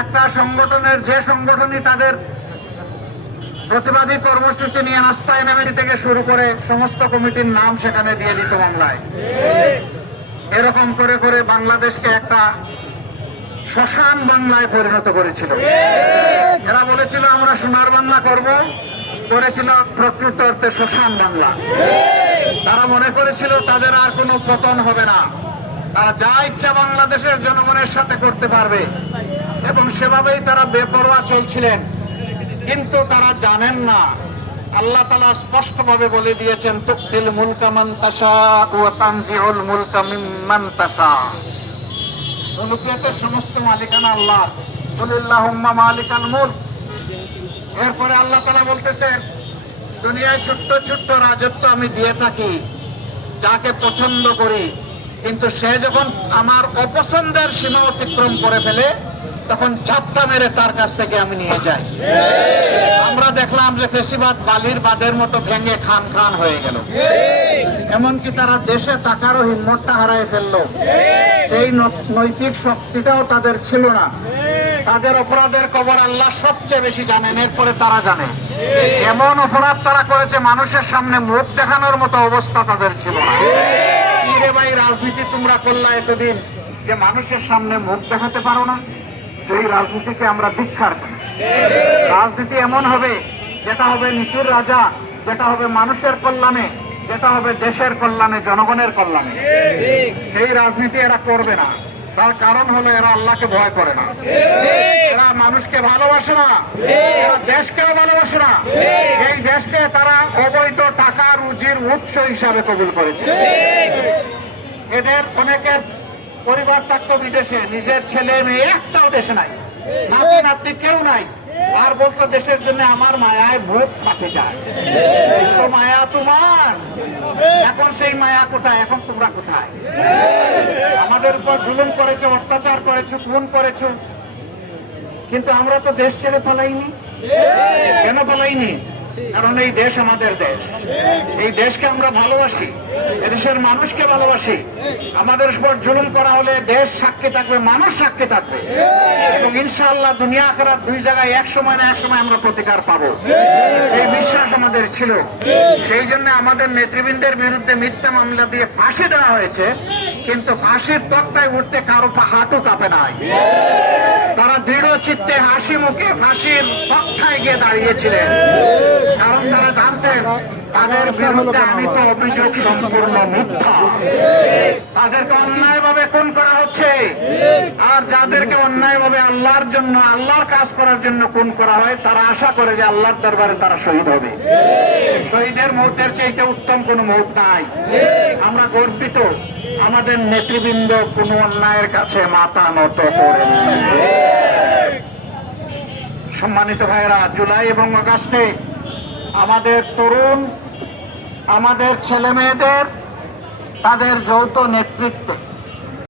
একটা সংগঠনের যে সংগঠনই তাদের প্রতিবাদী কর্মসূচি নিয়ে নাস্তায় নেমে থেকে শুরু করে সমস্ত কমিটির নাম সেখানে দিয়ে দিত বাংলায় এরকম করে করে বাংলাদেশকে একটা শ্মশান বাংলায় পরিণত করেছিল। এরা বলেছিল, আমরা সোনার বাংলা করব। করেছিল প্রকৃত অর্থে শ্মশান বাংলা। তারা মনে করেছিল, তাদের আর কোনো পতন হবে না। তারা যা ইচ্ছা বাংলাদেশের জনগণের সাথে করতে পারবে। এবং সেভাবেই তারা বেপরোয়া চলছিলেন। কিন্তু তারা জানেন না। আল্লাহ তালা স্পষ্টভাবে বলে দিয়েছেন, তুক্তিল এরপরে আল্লাহ তালা বলতেছেন, দুনিয়ায় ছোট্ট ছোট্ট রাজত্ব আমি দিয়ে থাকি, যাকে পছন্দ করি। কিন্তু সে যখন আমার অপছন্দের সীমা অতিক্রম করে ফেলে তখন ঝাপটা মেরে তার কাছ থেকে আমি নিয়ে যাই। আমরা দেখলাম যে ফেসিবাদ বালির বাদের মতো ভেঙে খান খান হয়ে গেল। এমনকি তারা দেশে তাকারও হিম্মতটা হারায় ফেলল। সেই নৈতিক শক্তিটাও তাদের ছিল না। তাদের অপরাধের খবর আল্লাহ সবচেয়ে বেশি জানেন এরপরে তারা জানে। এমন অপরাধ তারা করেছে মানুষের সামনে মুখ দেখানোর মতো অবস্থা তাদের ছিল না। ভাই রাজনীতি তোমরা করলা এতদিন যে মানুষের সামনে মুখ দেখাতে পারো না। সেই রাজনীতিকে আমরা দীক্ষার রাজনীতি এমন হবে, যেটা হবে নীতির রাজা, যেটা হবে মানুষের কল্যাণে, যেটা হবে দেশের কল্যাণে, জনগণের কল্যাণে। সেই রাজনীতি এরা করবে না। তার কারণ হলো এরা আল্লাহকে ভয় করে না। এরা মানুষকে ভালোবাসে না। এরা দেশকেও ভালোবাসে না। এই দেশকে তারা অবৈধ টাকা, রুজির উৎস হিসাবে কবুল করেছে। এদের অনেকের পরিবার থাকতো বিদেশে, নিজের ছেলে মেয়ে একটাও দেশে নাই। নাতি নাতি কেউ নাই। আর বলতো, দেশের জন্য আমার মায়ায় ভোট ফাটে যায়। তো মায়া তোমার। এখন সেই মায়া কোথায়? এখন তোমরা কোথায়? আমাদের উপর জুলুম করেছ, অত্যাচার করেছ, খুন করেছ। কিন্তু আমরা তো দেশ ছেড়ে পালাইনি। কেন পালাইনি? কারণ এই দেশ আমাদের দেশ। এই দেশকে আমরা ভালোবাসি, এদেশের মানুষকে ভালোবাসি। আমাদের উপর জুলুম করা হলে দেশ সাক্ষী থাকবে, মানুষ সাক্ষী থাকবে। এবং ইনশাআল্লাহ দুনিয়া খারাপ দুই জায়গায় এক সময় না এক সময় আমরা প্রতিকার পাবো। এই বিশ্বাস আমাদের ছিল। সেই জন্য আমাদের নেতৃবৃন্দের বিরুদ্ধে মিথ্যা মামলা দিয়ে ফাঁসি দেওয়া হয়েছে। কিন্তু ফাঁসির তক্তায় উঠতে কারও হাঁটু কাঁপে নাই। তারা দৃঢ় চিত্তে হাসি মুখে ফাঁসির তক্তায় গিয়ে দাঁড়িয়েছিলেন। কারণ তারা জানতেন তাদের বিরুদ্ধে আমি তো অভিযোগ সম্পূর্ণ করা হচ্ছে আর যাদেরকে আল্লাহর জন্য আল্লাহর কাজ করার জন্য করা হয় তারা আশা করে যে আল্লাহর দরবারে তারা শহীদ হবে শহীদের মুহূর্তের উত্তম কোন মুহূর্ত নাই আমরা গর্বিত আমাদের নেতৃবৃন্দ কোন অন্যায়ের কাছে মাথা নত করে সম্মানিত ভাইয়েরা, জুলাই এবং আগস্টে আমাদের তরুণ আমাদের ছেলে মেয়েদের তাদের যৌথ নেতৃত্বে।